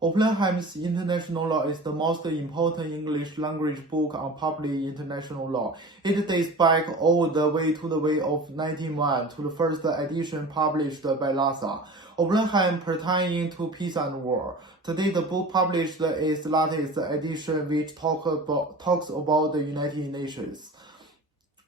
Oppenheim's International Law is the most important English language book on public international law. It dates back all the way to the way of 1901 to the first edition published by Lhasa. Oppenheim pertaining to peace and war. Today, the book published its latest edition, which talks about the United Nations.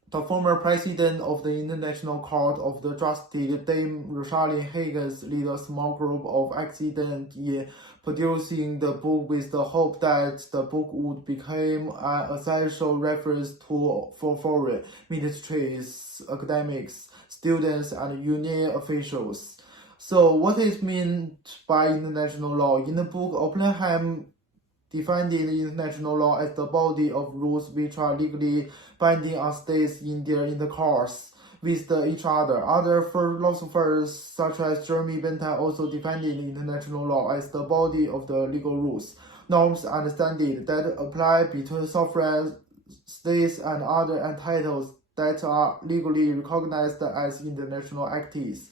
The former president of the International Court of Justice, Dame Rosalyn Higgins, led a small group of accidents in producing the book with the hope that the book would become an essential reference tool for foreign ministries, academics, students, and union officials. So what is meant by international law? In the book, Oppenheim defined international law as the body of rules which are legally binding on states in their intercourse with each other. Other philosophers, such as Jeremy Bentham, also defined international law as the body of the legal rules, norms, and standards that apply between sovereign states and other entities that are legally recognized as international acts.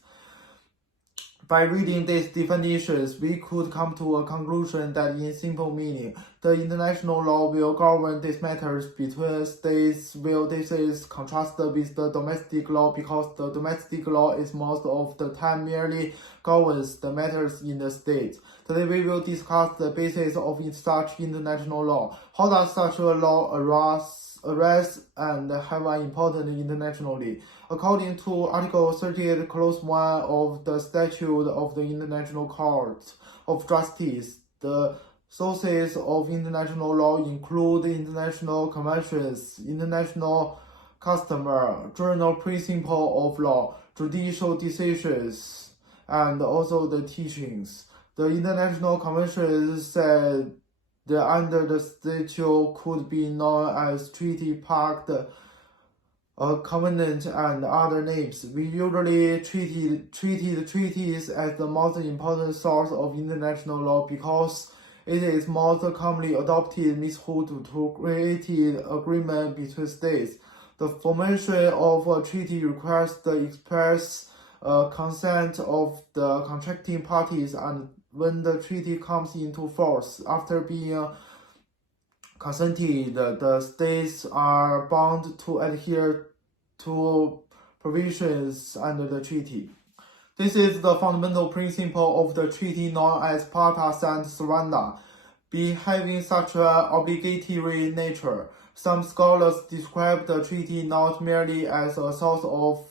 By reading these definitions, we could come to a conclusion that in simple meaning, the international law will govern these matters between states, while this is contrasted with the domestic law because the domestic law is most of the time merely governs the matters in the state. Today we will discuss the basis of such international law. How does such a law arise and have an importance internationally? According to Article 38, Clause 1 of the Statute of the International Court of Justice, the sources of international law include international conventions, international custom, general principle of law, judicial decisions, and also the teachings. The international conventions said that under the statute could be known as treaty, pact, covenant, and other names. We usually treated treaties as the most important source of international law because it is most commonly adopted method to create agreement between states. The formation of a treaty requires the express consent of the contracting parties, and when the treaty comes into force after being consented, the states are bound to adhere to provisions under the treaty. This is the fundamental principle of the treaty known as pacta sunt servanda, having such an obligatory nature. Some scholars describe the treaty not merely as a source of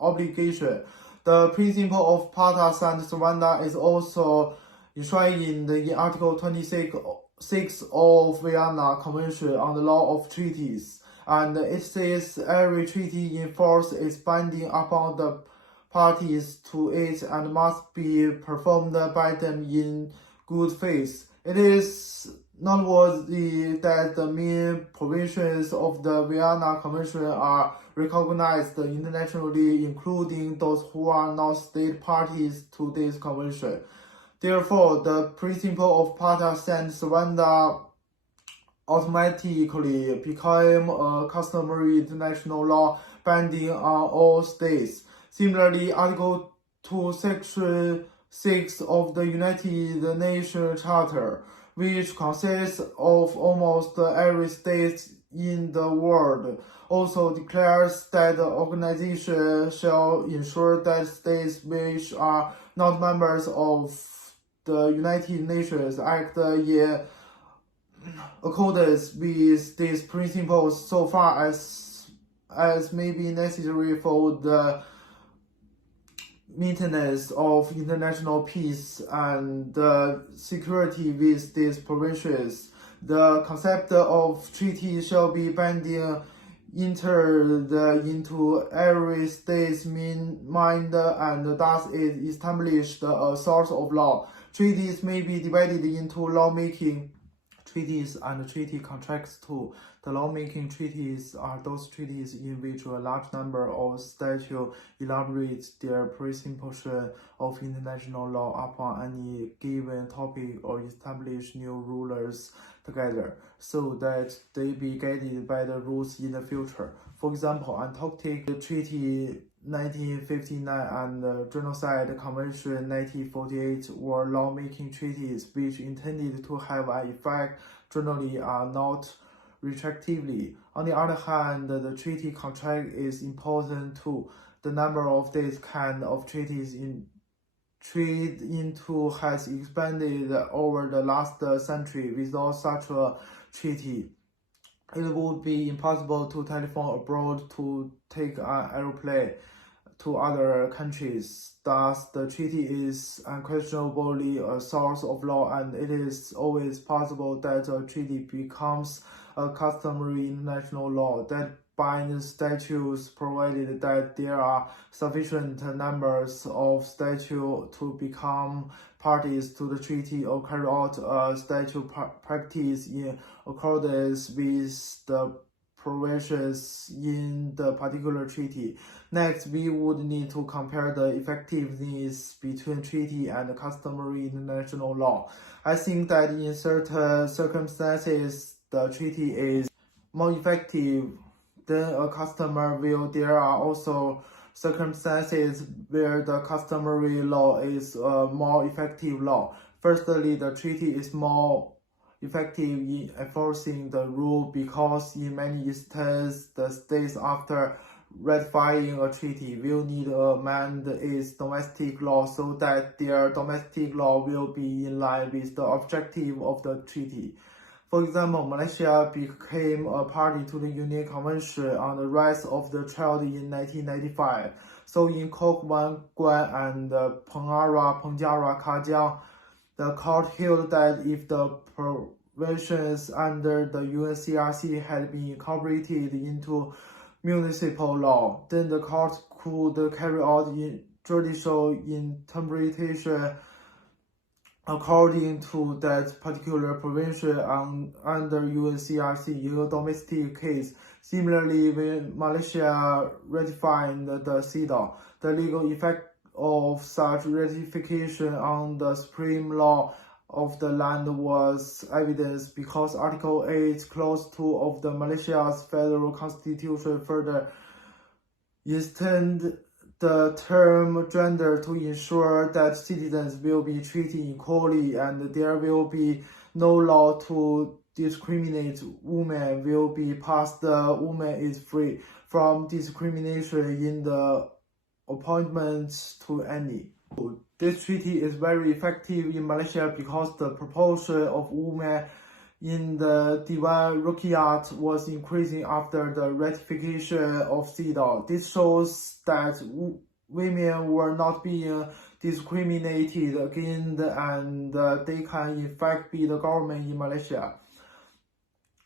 obligation. The principle of pacta sunt servanda is also enshrined in Article 26 of Vienna Convention on the Law of Treaties, and it says every treaty in force is binding upon the parties to it and must be performed by them in good faith. It is noteworthy that the main provisions of the Vienna Convention are recognized internationally, including those who are not state parties to this convention. Therefore, the principle of pacta sunt servanda automatically became a customary international law binding on all states. Similarly, Article 2, Section 6 of the United Nations Charter, which consists of almost every state in the world, also declares that the organization shall ensure that states which are not members of the United Nations act in accordance with these principles so far as may be necessary for the maintenance of international peace and security with these provisions. The concept of treaty shall be binding entered into every state's mind, and thus it established a source of law. Treaties may be divided into lawmaking treaties and treaty contracts too. The lawmaking treaties are those treaties in which a large number of states elaborate their principles of international law upon any given topic or establish new rulers together, so that they be guided by the rules in the future. For example, Antarctic Treaty 1959 and the Genocide Convention 1948 were lawmaking treaties which intended to have an effect generally are not retroactively. On the other hand, the treaty contract is important too. The number of these kind of treaties trade into has expanded over the last century. Without such a treaty, it would be impossible to telephone abroad, to take an aeroplane to other countries. Thus, the treaty is unquestionably a source of law, and it is always possible that a treaty becomes a customary international law that binds statutes, provided that there are sufficient numbers of statutes to become parties to the treaty or carry out a statute practice in accordance with the provisions in the particular treaty. Next, we would need to compare the effectiveness between treaty and customary international law. I think that in certain circumstances, the treaty is more effective than a customary law. There are also circumstances where the customary law is a more effective law. Firstly, the treaty is more effective in enforcing the rule because in many instances the states after ratifying a treaty will need to amend its domestic law so that their domestic law will be in line with the objective of the treaty. For example, Malaysia became a party to the UN Convention on the Rights of the Child in 1995. So in Kok Wan Guan and Pengjara Kajiang, the court held that if the provisions under the UNCRC had been incorporated into municipal law, then the court could carry out judicial interpretation according to that particular provision under UNCRC in a domestic case. Similarly, when Malaysia ratified the CEDAW, the legal effect of such ratification on the supreme law of the land was evidenced because Article 8, Clause 2 of the Malaysia's Federal Constitution further extend the term gender to ensure that citizens will be treated equally and there will be no law to discriminate women will be passed. The woman is free from discrimination in the appointments to any. This treaty is very effective in Malaysia because the proportion of women in the Dewan Rakyat was increasing after the ratification of CEDAW. This shows that women were not being discriminated against and they can in fact be the government in Malaysia.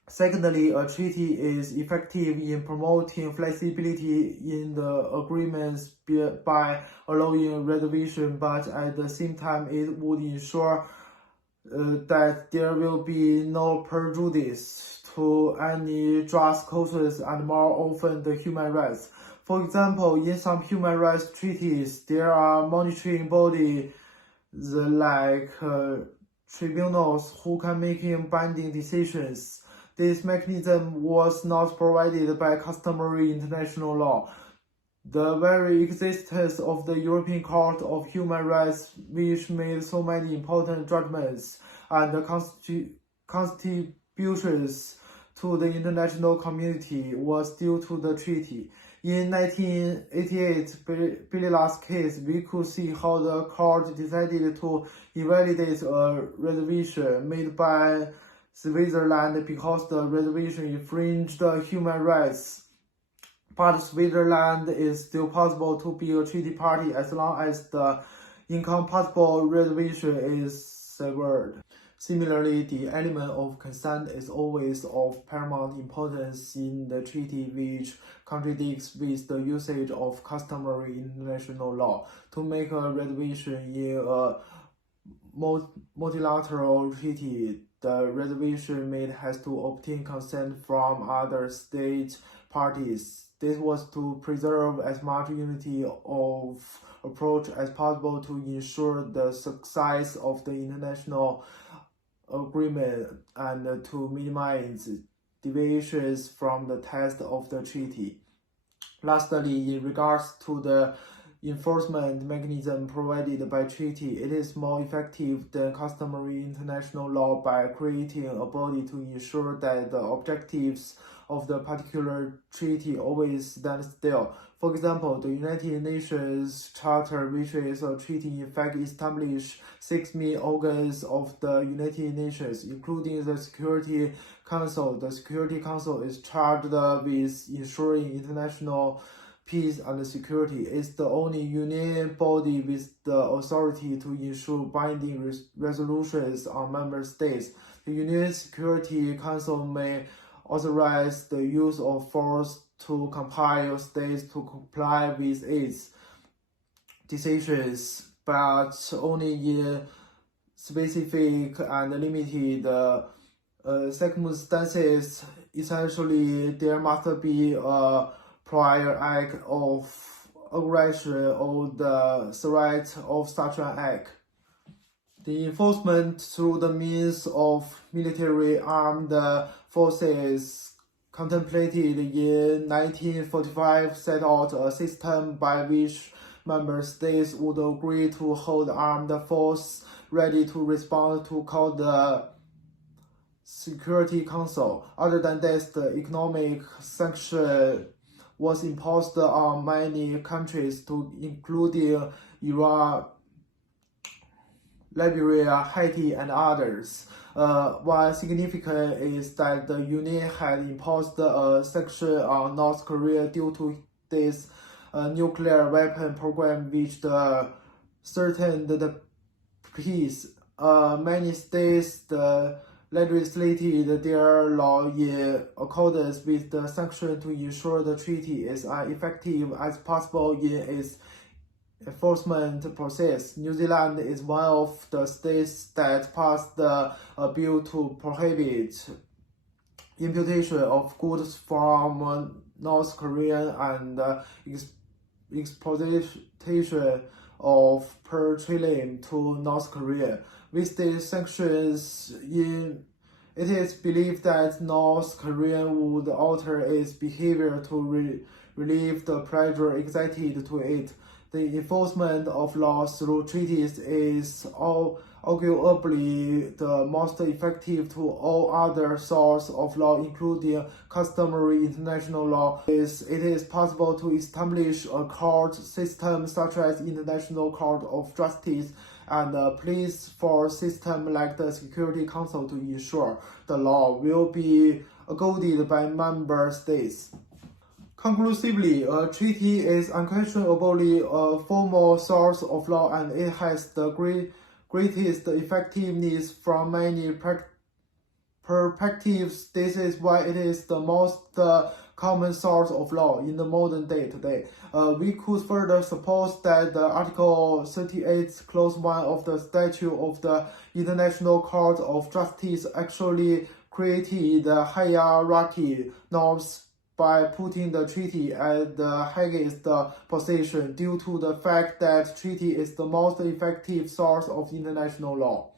Secondly, a treaty is effective in promoting flexibility in the agreements by allowing reservation, but at the same time it would ensure that there will be no prejudice to any just causes and more often the human rights. For example, in some human rights treaties, there are monitoring bodies like tribunals who can make binding decisions. This mechanism was not provided by customary international law. The very existence of the European Court of Human Rights, which made so many important judgments and contributions to the international community, was due to the treaty. In 1988, Bilila's case, we could see how the court decided to invalidate a reservation made by Switzerland because the reservation infringed human rights. But Switzerland is still possible to be a treaty party as long as the incompatible reservation is severed. Similarly, the element of consent is always of paramount importance in the treaty, which contradicts with the usage of customary international law. To make a reservation in a multilateral treaty, the reservation made has to obtain consent from other state parties. This was to preserve as much unity of approach as possible to ensure the success of the international agreement and to minimize deviations from the text of the treaty. Lastly, in regards to the enforcement mechanism provided by treaty, it is more effective than customary international law by creating a body to ensure that the objectives of the particular treaty always stand still. For example, the United Nations Charter, which is a treaty, in fact establishes 6 main organs of the United Nations, including the Security Council. The Security Council is charged with ensuring international peace and security. It's the only UN body with the authority to issue binding resolutions on member states. The UN Security Council may authorize the use of force to compel states to comply with its decisions, but only in specific and limited circumstances. Essentially, there must be a prior act of aggression or the threat of such an act. The enforcement through the means of military armed forces contemplated in 1945 set out a system by which member states would agree to hold armed force ready to respond to call the Security Council. Other than this, the economic sanction was imposed on many countries, including Iran, Liberia, Haiti, and others. One significant is that the UN had imposed a sanction on North Korea due to this nuclear weapon program, which threatened the peace. Many states legislated their law in accordance with the sanction to ensure the treaty is as effective as possible in its enforcement process. New Zealand is one of the states that passed a bill to prohibit importation of goods from North Korea and exportation of petroleum to North Korea. With these sanctions, it is believed that North Korea would alter its behavior to relieve the pressure exerted to it. The enforcement of laws through treaties is arguably the most effective to all other sources of law, including customary international law. It is possible to establish a court system such as International Court of Justice and a police force system like the Security Council to ensure the law will be upholded by member states. Conclusively, a treaty is unquestionably a formal source of law, and it has the greatest effectiveness from many perspectives. This is why it is the most common source of law in the modern day today. We could further suppose that the Article 38, Clause 1 of the Statute of the International Court of Justice actually created the hierarchy norms by putting the treaty at the highest position due to the fact that treaty is the most effective source of international law.